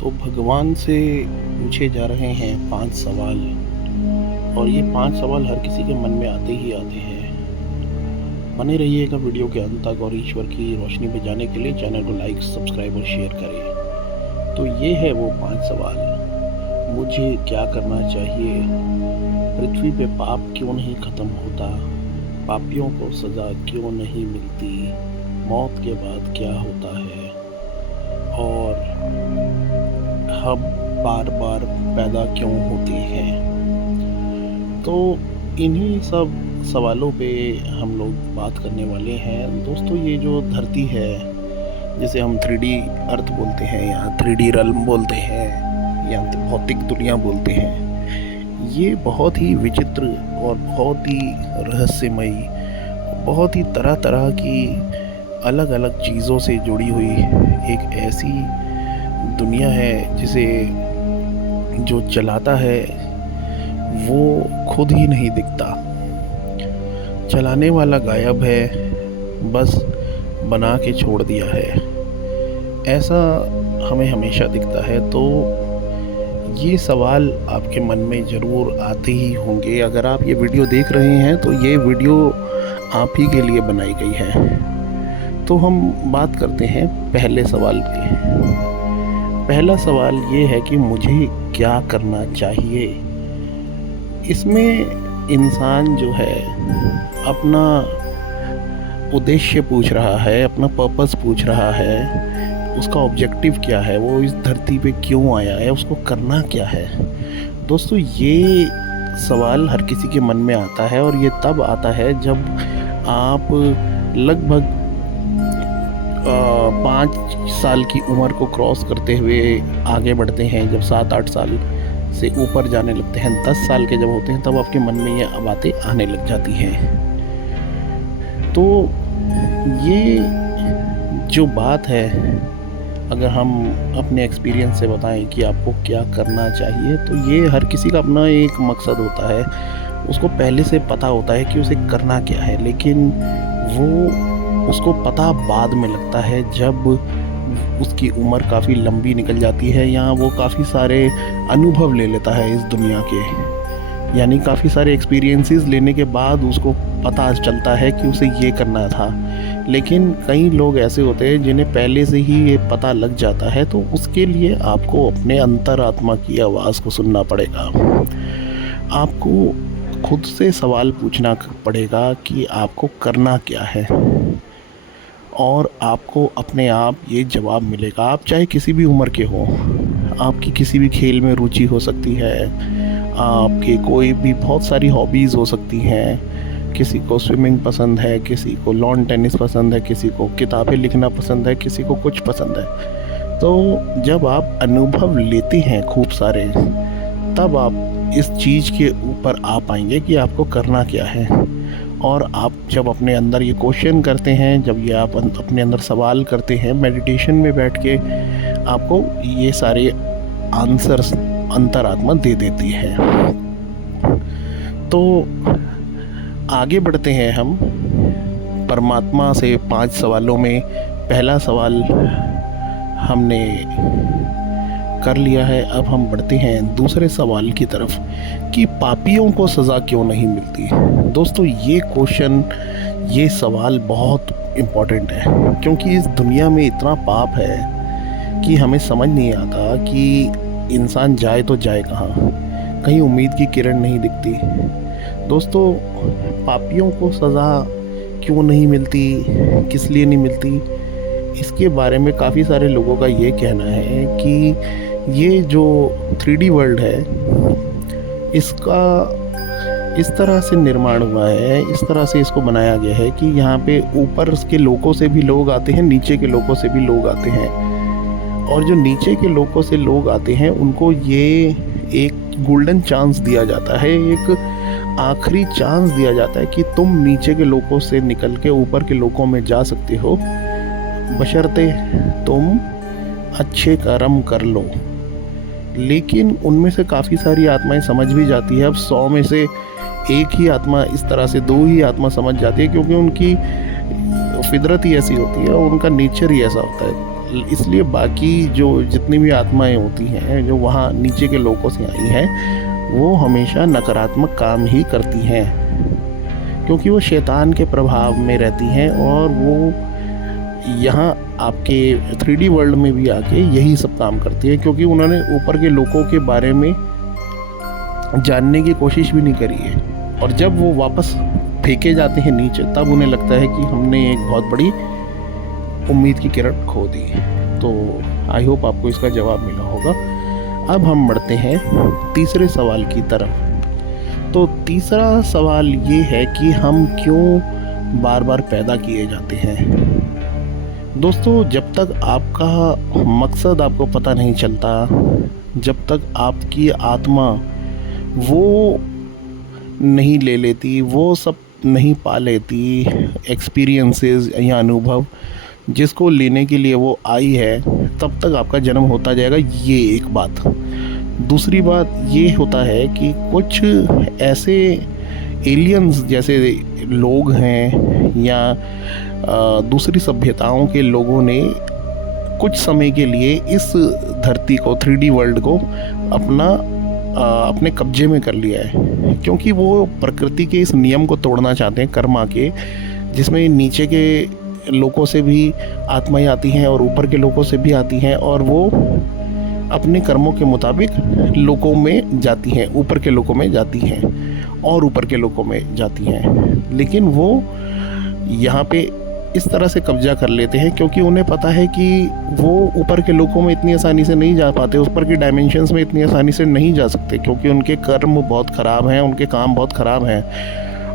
तो भगवान से पूछे जा रहे हैं 5 सवाल। और ये 5 सवाल हर किसी के मन में आते ही आते हैं। बने रहिएगा वीडियो के अंत तक और ईश्वर की रोशनी में जाने के लिए चैनल को लाइक, सब्सक्राइब और शेयर करें। तो ये है वो 5 सवाल। मुझे क्या करना चाहिए? पृथ्वी पे पाप क्यों नहीं ख़त्म होता? पापियों को सज़ा क्यों नहीं मिलती? मौत के बाद क्या होता है? और हम बार बार पैदा क्यों होते हैं? तो इन्हीं सब सवालों पे हम लोग बात करने वाले हैं। दोस्तों, ये जो धरती है, जिसे हम 3D अर्थ बोलते हैं या 3D रल्म बोलते हैं या भौतिक दुनिया बोलते हैं, ये बहुत ही विचित्र और बहुत ही रहस्यमयी, बहुत ही तरह तरह की अलग अलग चीज़ों से जुड़ी हुई एक ऐसी दुनिया है जिसे जो चलाता है वो खुद ही नहीं दिखता। चलाने वाला गायब है, बस बना के छोड़ दिया है, ऐसा हमें हमेशा दिखता है। तो ये सवाल आपके मन में ज़रूर आते ही होंगे। अगर आप ये वीडियो देख रहे हैं तो ये वीडियो आप ही के लिए बनाई गई है। तो हम बात करते हैं पहले सवाल पे। पहला सवाल ये है कि मुझे क्या करना चाहिए। इसमें इंसान जो है अपना उद्देश्य पूछ रहा है, अपना पर्पस पूछ रहा है, उसका ऑब्जेक्टिव क्या है, वो इस धरती पे क्यों आया है, उसको करना क्या है। दोस्तों, ये सवाल हर किसी के मन में आता है और ये तब आता है जब आप लगभग 5 साल की उम्र को क्रॉस करते हुए आगे बढ़ते हैं। जब 7-8 साल से ऊपर जाने लगते हैं, 10 साल के जब होते हैं, तब आपके मन में ये बातें आने लग जाती हैं। तो ये जो बात है, अगर हम अपने एक्सपीरियंस से बताएं कि आपको क्या करना चाहिए, तो ये हर किसी का अपना एक मकसद होता है। उसको पहले से पता होता है कि उसे करना क्या है, लेकिन वो उसको पता बाद में लगता है जब उसकी उम्र काफ़ी लंबी निकल जाती है या वो काफ़ी सारे अनुभव ले लेता है इस दुनिया के। यानी काफ़ी सारे एक्सपीरियंसेस लेने के बाद उसको पता चलता है कि उसे ये करना था। लेकिन कई लोग ऐसे होते हैं जिन्हें पहले से ही ये पता लग जाता है, तो उसके लिए आपको अपने अंतरात्मा की आवाज़ को सुनना पड़ेगा। आपको खुद से सवाल पूछना पड़ेगा कि आपको करना क्या है, और आपको अपने आप ये जवाब मिलेगा। आप चाहे किसी भी उम्र के हो, आपकी किसी भी खेल में रुचि हो सकती है, आपके कोई भी बहुत सारी हॉबीज़ हो सकती हैं। किसी को स्विमिंग पसंद है, किसी को लॉन टेनिस पसंद है, किसी को किताबें लिखना पसंद है, किसी को कुछ पसंद है। तो जब आप अनुभव लेते हैं खूब सारे, तब आप इस चीज़ के ऊपर आ पाएंगे कि आपको करना क्या है। और आप जब अपने अंदर ये क्वेश्चन करते हैं, जब ये आप अपने अंदर सवाल करते हैं, मेडिटेशन में बैठ के आपको ये सारे आंसर्स अंतरात्मा दे देती है। तो आगे बढ़ते हैं हम परमात्मा से 5 सवालों में। पहला सवाल हमने कर लिया है, अब हम बढ़ते हैं दूसरे सवाल की तरफ कि पापियों को सज़ा क्यों नहीं मिलती। दोस्तों, ये क्वेश्चन, ये सवाल बहुत इम्पोर्टेंट है, क्योंकि इस दुनिया में इतना पाप है कि हमें समझ नहीं आता कि इंसान जाए तो जाए कहाँ। कहीं उम्मीद की किरण नहीं दिखती। दोस्तों, पापियों को सज़ा क्यों नहीं मिलती, किस लिए नहीं मिलती, इसके बारे में काफ़ी सारे लोगों का ये कहना है कि ये जो 3D वर्ल्ड है, इसका इस तरह से निर्माण हुआ है, इस तरह से इसको बनाया गया है कि यहाँ पे ऊपर के लोगों से भी लोग आते हैं, नीचे के लोगों से भी लोग आते हैं। और जो नीचे के लोगों से लोग आते हैं, उनको ये एक गोल्डन चांस दिया जाता है, एक आखिरी चांस दिया जाता है कि तुम नीचे के लोगों से निकल के ऊपर के लोगों में जा सकते हो, बशर्ते तुम अच्छे कर्म कर लो। लेकिन उनमें से काफ़ी सारी आत्माएं समझ भी जाती है। अब 100 में से एक ही आत्मा, इस तरह से 2 ही आत्मा समझ जाती है, क्योंकि उनकी फितरत ही ऐसी होती है और उनका नेचर ही ऐसा होता है। इसलिए बाकी जो जितनी भी आत्माएं होती हैं जो वहाँ नीचे के लोगों से आई हैं वो हमेशा नकारात्मक काम ही करती हैं, क्योंकि वो शैतान के प्रभाव में रहती हैं और वो यहाँ आपके 3D वर्ल्ड में भी आके यही सब काम करती है, क्योंकि उन्होंने ऊपर के लोगों के बारे में जानने की कोशिश भी नहीं करी है। और जब वो वापस फेंके जाते हैं नीचे तब उन्हें लगता है कि हमने एक बहुत बड़ी उम्मीद की किरण खो दी। तो आई होप आपको इसका जवाब मिला होगा। अब हम बढ़ते हैं तीसरे सवाल की तरफ। तो तीसरा सवाल ये है कि हम क्यों बार बार पैदा किए जाते हैं। दोस्तों, जब तक आपका मकसद आपको पता नहीं चलता, जब तक आपकी आत्मा वो नहीं ले लेती, वो सब नहीं पा लेती एक्सपीरियंसेस या अनुभव जिसको लेने के लिए वो आई है, तब तक आपका जन्म होता जाएगा। ये एक बात। दूसरी बात ये होता है कि कुछ ऐसे एलियंस जैसे लोग हैं या दूसरी सभ्यताओं के लोगों ने कुछ समय के लिए इस धरती को 3D वर्ल्ड को अपने कब्जे में कर लिया है, क्योंकि वो प्रकृति के इस नियम को तोड़ना चाहते हैं कर्मा के, जिसमें नीचे के लोगों से भी आत्माएं आती हैं और ऊपर के लोगों से भी आती हैं और वो अपने कर्मों के मुताबिक लोगों में जाती हैं, ऊपर के लोगों में जाती हैं और ऊपर के लोगों में जाती हैं। लेकिन वो यहाँ पे इस तरह से कब्जा कर लेते हैं क्योंकि उन्हें पता है कि वो ऊपर के लोगों में इतनी आसानी से नहीं जा पाते, ऊपर की डायमेंशंस में इतनी आसानी से नहीं जा सकते, क्योंकि उनके कर्म बहुत ख़राब हैं, उनके काम बहुत ख़राब हैं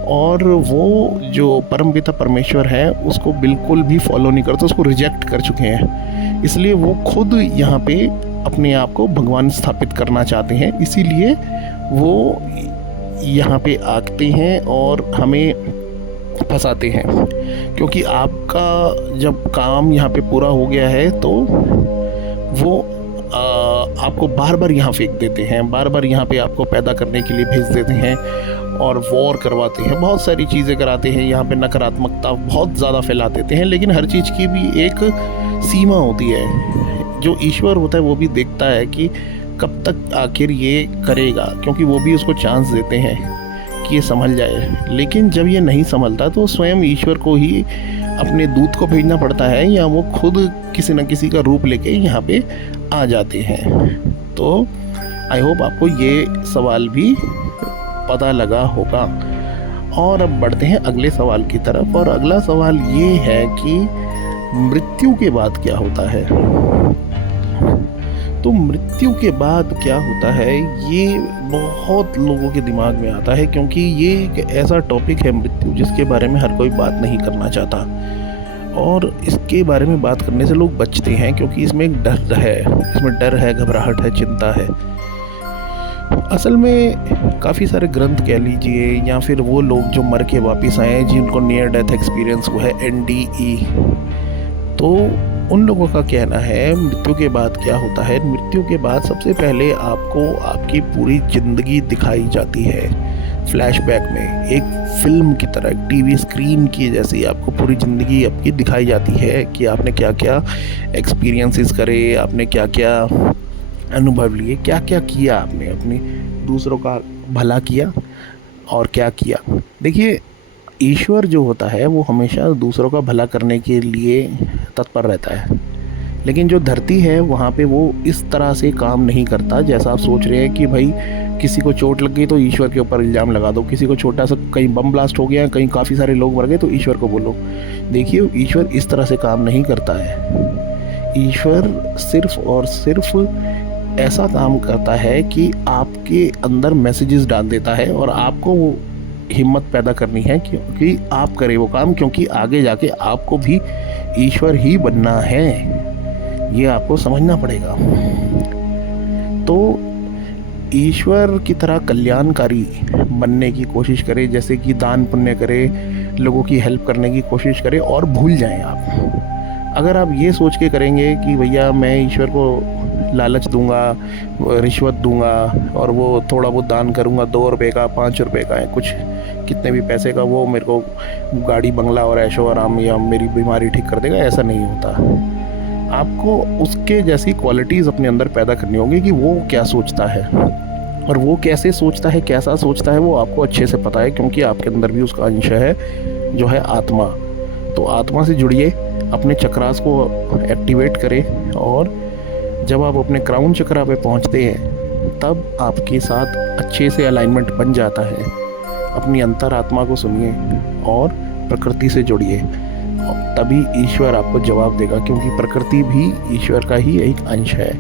और वो जो परमपिता परमेश्वर है उसको बिल्कुल भी फॉलो नहीं करते, उसको रिजेक्ट कर चुके हैं। इसलिए वो खुद यहाँ पे अपने आप को भगवान स्थापित करना चाहते हैं, इसीलिए वो यहाँ पे आते हैं और हमें फंसाते हैं। क्योंकि आपका जब काम यहाँ पे पूरा हो गया है तो वो आपको बार बार यहाँ फेंक देते हैं, बार बार यहाँ पे आपको पैदा करने के लिए भेज देते हैं और वॉर करवाते हैं, बहुत सारी चीज़ें कराते हैं, यहाँ पे नकारात्मकता बहुत ज़्यादा फैला देते हैं। लेकिन हर चीज़ की भी एक सीमा होती है। जो ईश्वर होता है वो भी देखता है कि कब तक आखिर ये करेगा, क्योंकि वो भी उसको चांस देते हैं कि ये संभल जाए। लेकिन जब ये नहीं संभलता तो स्वयं ईश्वर को ही अपने दूत को भेजना पड़ता है या वो खुद किसी न किसी का रूप लेके यहाँ पे आ जाते हैं। तो आई होप आपको ये सवाल भी पता लगा होगा। और अब बढ़ते हैं अगले सवाल की तरफ। और अगला सवाल ये है कि मृत्यु के बाद क्या होता है। तो मृत्यु के बाद क्या होता है ये बहुत लोगों के दिमाग में आता है, क्योंकि ये एक ऐसा टॉपिक है मृत्यु जिसके बारे में हर कोई बात नहीं करना चाहता और इसके बारे में बात करने से लोग बचते हैं, क्योंकि इसमें एक डर है, इसमें डर है, घबराहट है, चिंता है। असल में काफ़ी सारे ग्रंथ कह लीजिए या फिर वो लोग जो मर के वापस आए हैं जिनको नियर डेथ एक्सपीरियंस हुआ है, NDE, तो उन लोगों का कहना है मृत्यु के बाद क्या होता है। मृत्यु के बाद सबसे पहले आपको आपकी पूरी ज़िंदगी दिखाई जाती है फ्लैशबैक में, एक फिल्म की तरह, एक टीवी स्क्रीन की जैसी आपको पूरी ज़िंदगी आपकी दिखाई जाती है कि आपने क्या क्या एक्सपीरियंसेस करे, आपने क्या क्या अनुभव लिए, क्या क्या किया, आपने अपने दूसरों का भला किया और क्या किया। देखिए, ईश्वर जो होता है वो हमेशा दूसरों का भला करने के लिए तत्पर रहता है, लेकिन जो धरती है वहाँ पे वो इस तरह से काम नहीं करता जैसा आप सोच रहे हैं कि भाई किसी को चोट लग गई तो ईश्वर के ऊपर इल्ज़ाम लगा दो, किसी को छोटा सा कहीं बम ब्लास्ट हो गया, कहीं काफ़ी सारे लोग मर गए तो ईश्वर को बोलो। देखिए, ईश्वर इस तरह से काम नहीं करता है। ईश्वर सिर्फ और सिर्फ ऐसा काम करता है कि आपके अंदर मैसेजेस डाल देता है और आपको वो हिम्मत पैदा करनी है क्योंकि आप करें वो काम, क्योंकि आगे जाके आपको भी ईश्वर ही बनना है, ये आपको समझना पड़ेगा। तो ईश्वर की तरह कल्याणकारी बनने की कोशिश करें, जैसे कि दान पुण्य करें, लोगों की हेल्प करने की कोशिश करें और भूल जाएं आप। अगर आप ये सोच के करेंगे कि भैया मैं ईश्वर को लालच दूंगा, रिश्वत दूंगा और वो थोड़ा बहुत दान करूंगा, 2 रुपये का, 5 रुपये का है, कुछ कितने भी पैसे का, वो मेरे को गाड़ी बंगला और ऐशो आराम या मेरी बीमारी ठीक कर देगा, ऐसा नहीं होता। आपको उसके जैसी क्वालिटीज़ अपने अंदर पैदा करनी होगी कि वो क्या सोचता है, और वो कैसे सोचता है, कैसा सोचता है, वो आपको अच्छे से पता है, क्योंकि आपके अंदर भी उसका अंश है जो है आत्मा। तो आत्मा से जुड़िए, अपने चक्रास को एक्टिवेट करें, और जब आप अपने क्राउन चक्रा पे पहुंचते हैं तब आपके साथ अच्छे से अलाइनमेंट बन जाता है। अपनी अंतरात्मा को सुनिए और प्रकृति से जुड़िए, तभी ईश्वर आपको जवाब देगा, क्योंकि प्रकृति भी ईश्वर का ही एक अंश है।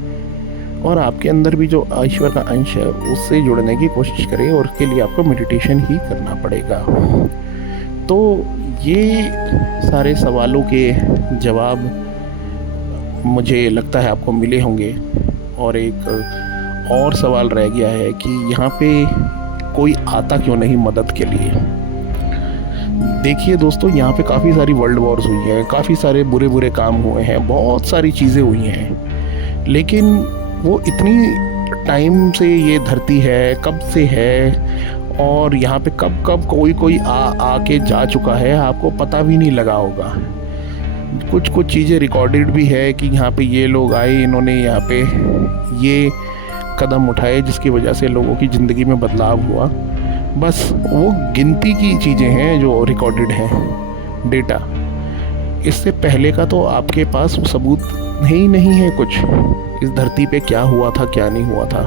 और आपके अंदर भी जो ईश्वर का अंश है उससे जुड़ने की कोशिश करें, और उसके लिए आपको मेडिटेशन ही करना पड़ेगा। तो ये सारे सवालों के जवाब मुझे लगता है आपको मिले होंगे। और एक और सवाल रह गया है कि यहाँ पे कोई आता क्यों नहीं मदद के लिए। देखिए दोस्तों, यहाँ पे काफ़ी सारी वर्ल्ड वॉर्स हुई हैं, काफ़ी सारे बुरे बुरे काम हुए हैं, बहुत सारी चीज़ें हुई हैं, लेकिन वो इतनी टाइम से ये धरती है, कब से है, और यहाँ पे कब कब कोई आके जा चुका है, आपको पता भी नहीं लगा होगा। कुछ चीज़ें रिकॉर्डेड भी है कि यहाँ पे ये लोग आए, इन्होंने यहाँ पे ये कदम उठाए जिसकी वजह से लोगों की ज़िंदगी में बदलाव हुआ। बस वो गिनती की चीज़ें हैं जो रिकॉर्डेड हैं, डेटा। इससे पहले का तो आपके पास वो सबूत ही नहीं है कुछ, इस धरती पे क्या हुआ था, क्या नहीं हुआ था।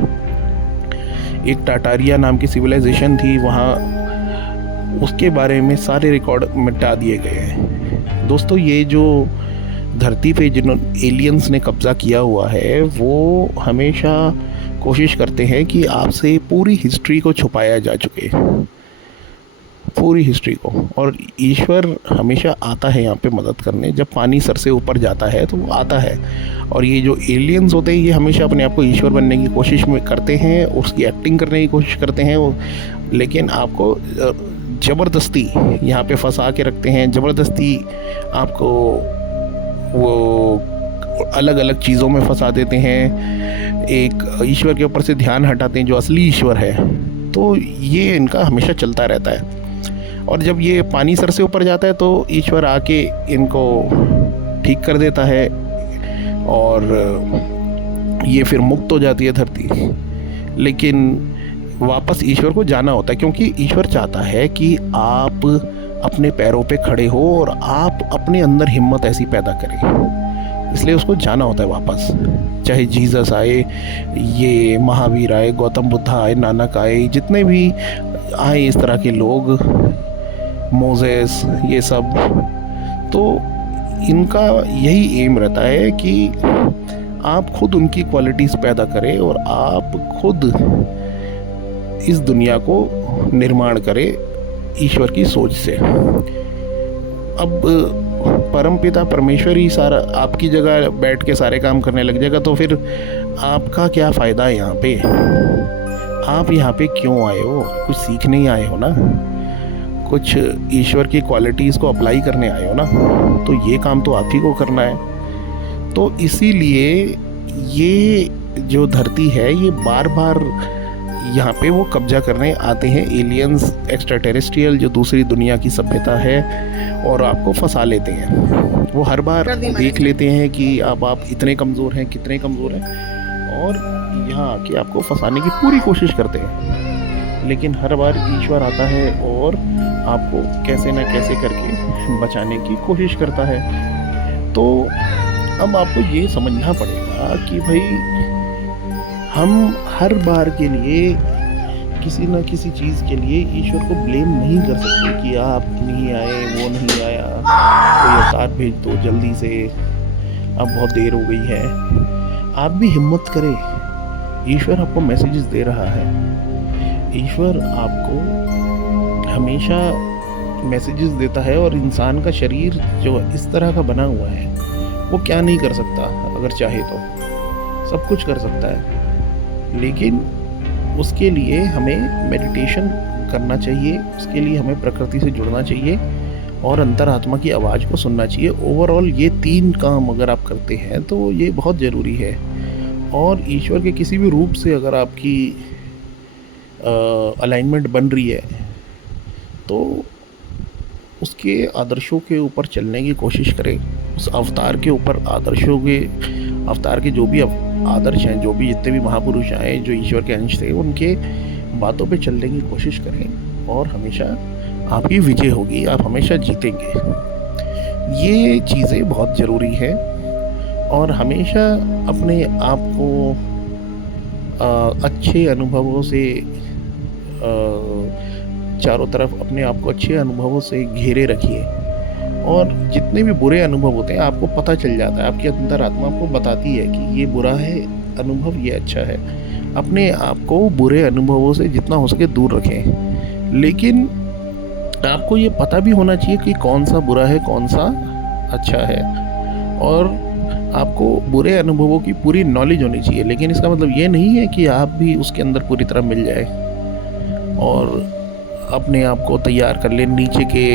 एक टाटारिया नाम की सिविलाइजेशन थी, वहाँ उसके बारे में सारे रिकॉर्ड मिटा दिए गए हैं। दोस्तों, ये जो धरती पे जिन्होंने एलियंस ने कब्ज़ा किया हुआ है, वो हमेशा कोशिश करते हैं कि आपसे पूरी हिस्ट्री को छुपाया जा चुके, पूरी हिस्ट्री को। और ईश्वर हमेशा आता है यहाँ पे मदद करने। जब पानी सर से ऊपर जाता है तो वो आता है। और ये जो एलियंस होते हैं, ये हमेशा अपने आप को ईश्वर बनने की कोशिश में करते हैं, उसकी एक्टिंग करने की कोशिश करते हैं, लेकिन आपको ज़बरदस्ती यहाँ पे फंसा के रखते हैं, ज़बरदस्ती आपको वो अलग अलग चीज़ों में फंसा देते हैं, एक ईश्वर के ऊपर से ध्यान हटाते हैं जो असली ईश्वर है। तो ये इनका हमेशा चलता रहता है। और जब ये पानी सर से ऊपर जाता है तो ईश्वर आके इनको ठीक कर देता है, और ये फिर मुक्त हो जाती है धरती। लेकिन वापस ईश्वर को जाना होता है, क्योंकि ईश्वर चाहता है कि आप अपने पैरों पे खड़े हो और आप अपने अंदर हिम्मत ऐसी पैदा करें। इसलिए उसको जाना होता है वापस। चाहे जीसस आए, ये महावीर आए, गौतम बुद्ध आए, नानक आए, जितने भी आए इस तरह के लोग, मोजेस, ये सब, तो इनका यही एम रहता है कि आप खुद उनकी क्वालिटीज़ पैदा करें और आप खुद इस दुनिया को निर्माण करें ईश्वर की सोच से। अब परमपिता परमेश्वर ही सारा आपकी जगह बैठ के सारे काम करने लग जाएगा, तो फिर आपका क्या फ़ायदा है यहाँ पे? आप यहाँ पे क्यों आए हो? कुछ सीखने ही आए हो ना, कुछ ईश्वर की क्वालिटीज़ को अप्लाई करने आए हो ना, तो ये काम तो आप ही को करना है। तो इसीलिए ये जो धरती है, ये बार बार यहाँ पे वो कब्जा करने आते हैं एलियंस, एक्स्ट्रा टेरेस्ट्रियल, जो दूसरी दुनिया की सभ्यता है, और आपको फंसा लेते हैं। वो हर बार देख लेते हैं कि अब आप इतने कमज़ोर हैं, कितने कमज़ोर हैं, और यहाँ आके आपको फंसाने की पूरी कोशिश करते हैं। लेकिन हर बार ईश्वर आता है और आपको कैसे ना कैसे करके बचाने की कोशिश करता है। तो अब आपको ये समझना पड़ेगा कि भाई हम हर बार के लिए किसी न किसी चीज़ के लिए ईश्वर को ब्लेम नहीं कर सकते कि आप नहीं आए, वो नहीं आया, कोई अवतार भेज दो जल्दी से, अब बहुत देर हो गई है। आप भी हिम्मत करें, ईश्वर आपको मैसेजेस दे रहा है। ईश्वर आपको हमेशा मैसेजेस देता है, और इंसान का शरीर जो इस तरह का बना हुआ है, वो क्या नहीं कर सकता? अगर चाहे तो सब कुछ कर सकता है। लेकिन उसके लिए हमें मेडिटेशन करना चाहिए, उसके लिए हमें प्रकृति से जुड़ना चाहिए और अंतरात्मा की आवाज़ को सुनना चाहिए। ओवरऑल ये 3 काम अगर आप करते हैं तो ये बहुत ज़रूरी है। और ईश्वर के किसी भी रूप से अगर आपकी अलाइनमेंट बन रही है तो उसके आदर्शों के ऊपर चलने की कोशिश करें, उस अवतार के ऊपर आदर्शों के अवतार के जो भी आदर्श हैं, जो भी जितने भी महापुरुष आए जो ईश्वर के अंश थे, उनके बातों पे चलने की कोशिश करें और हमेशा आपकी विजय होगी, आप हमेशा जीतेंगे। ये चीज़ें बहुत ज़रूरी है और हमेशा अपने आप को अच्छे अनुभवों से चारों तरफ अपने आप को अच्छे अनुभवों से घेरे रखिए और जितने भी बुरे अनुभव होते हैं आपको पता चल जाता है, आपकी अंदर आत्मा आपको बताती है कि ये बुरा है अनुभव, ये अच्छा है। अपने आप को बुरे अनुभवों से जितना हो सके दूर रखें, लेकिन आपको ये पता भी होना चाहिए कि कौन सा बुरा है कौन सा अच्छा है, और आपको बुरे अनुभवों की पूरी नॉलेज होनी चाहिए। लेकिन इसका मतलब ये नहीं है कि आप भी उसके अंदर पूरी तरह मिल जाए और अपने आप को तैयार कर लें नीचे के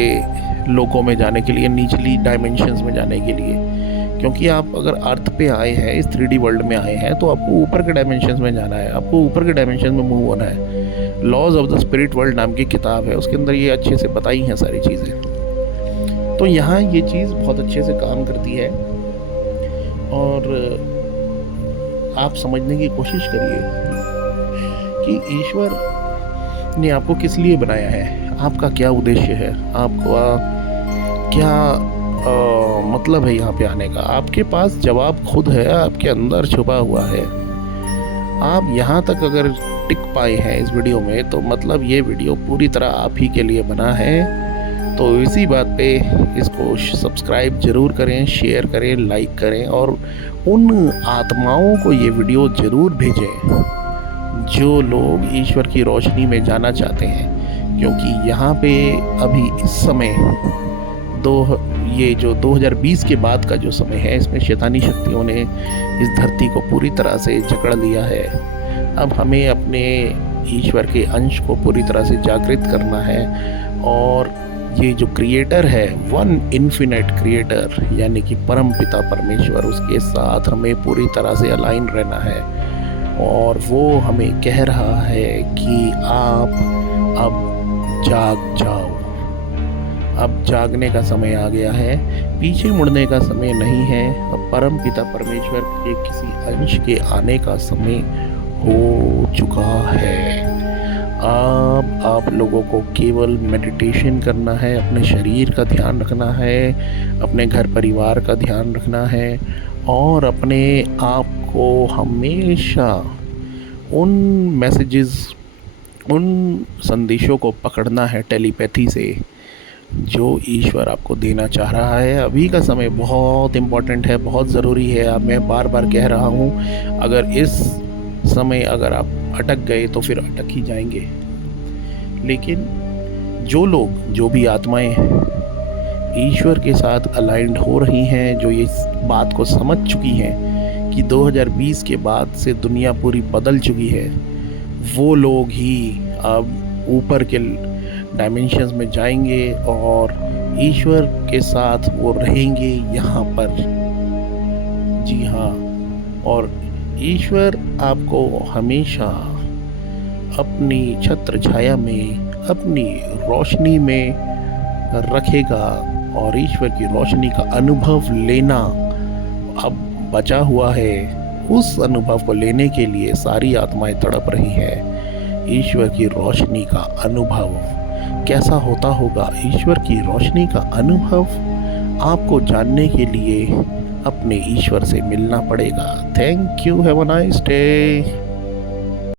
लोकों में जाने के लिए, निचली डायमेंशंस में जाने के लिए। क्योंकि आप अगर अर्थ पे आए हैं, इस 3D वर्ल्ड में आए हैं, तो आपको ऊपर के डायमेंशंस में जाना है, आपको ऊपर के डायमेंशन में मूव होना है। Laws of the spirit world नाम की किताब है, उसके अंदर ये अच्छे से बताई हैं सारी चीज़ें। तो यहाँ ये चीज़ बहुत अच्छे से काम करती है और आप समझने की कोशिश करिए कि ईश्वर ने आपको किस लिए बनाया है, आपका क्या उद्देश्य है, आपका क्या मतलब है यहाँ पे आने का। आपके पास जवाब खुद है, आपके अंदर छुपा हुआ है। आप यहाँ तक अगर टिक पाए हैं इस वीडियो में, तो मतलब ये वीडियो पूरी तरह आप ही के लिए बना है। तो इसी बात पे इसको सब्सक्राइब ज़रूर करें, शेयर करें, लाइक करें और उन आत्माओं को ये वीडियो ज़रूर भेजें जो लोग ईश्वर की रोशनी में जाना चाहते हैं। क्योंकि यहाँ पे अभी इस समय ये जो 2020 के बाद का जो समय है, इसमें शैतानी शक्तियों ने इस धरती को पूरी तरह से जकड़ लिया है। अब हमें अपने ईश्वर के अंश को पूरी तरह से जागृत करना है और ये जो क्रिएटर है, वन इन्फिनिट क्रिएटर यानी कि परम पिता परमेश्वर, उसके साथ हमें पूरी तरह से अलाइन रहना है। और वो हमें कह रहा है कि आप अब जाग जाओ, अब जागने का समय आ गया है, पीछे मुड़ने का समय नहीं है। अब परम पिता परमेश्वर के किसी अंश के आने का समय हो चुका है। अब आप लोगों को केवल मेडिटेशन करना है, अपने शरीर का ध्यान रखना है, अपने घर परिवार का ध्यान रखना है और अपने आप को हमेशा उन मैसेजेस, उन संदेशों को पकड़ना है टेलीपैथी से जो ईश्वर आपको देना चाह रहा है। अभी का समय बहुत इम्पोर्टेंट है, बहुत ज़रूरी है। अब मैं बार बार कह रहा हूँ, अगर इस समय अगर आप अटक गए तो फिर अटक ही जाएंगे। लेकिन जो लोग, जो भी आत्माएं ईश्वर के साथ अलाइंड हो रही हैं, जो ये बात को समझ चुकी हैं कि 2020 के बाद से दुनिया पूरी बदल चुकी है, वो लोग ही अब ऊपर के डायमेंशंस में जाएंगे और ईश्वर के साथ वो रहेंगे यहाँ पर। जी हाँ, और ईश्वर आपको हमेशा अपनी छत्र छाया में, अपनी रोशनी में रखेगा और ईश्वर की रोशनी का अनुभव लेना अब बचा हुआ है। उस अनुभव को लेने के लिए सारी आत्माएं तड़प रही हैं। ईश्वर की रोशनी का अनुभव कैसा होता होगा, ईश्वर की रोशनी का अनुभव आपको जानने के लिए अपने ईश्वर से मिलना पड़ेगा। Thank you, have a nice day.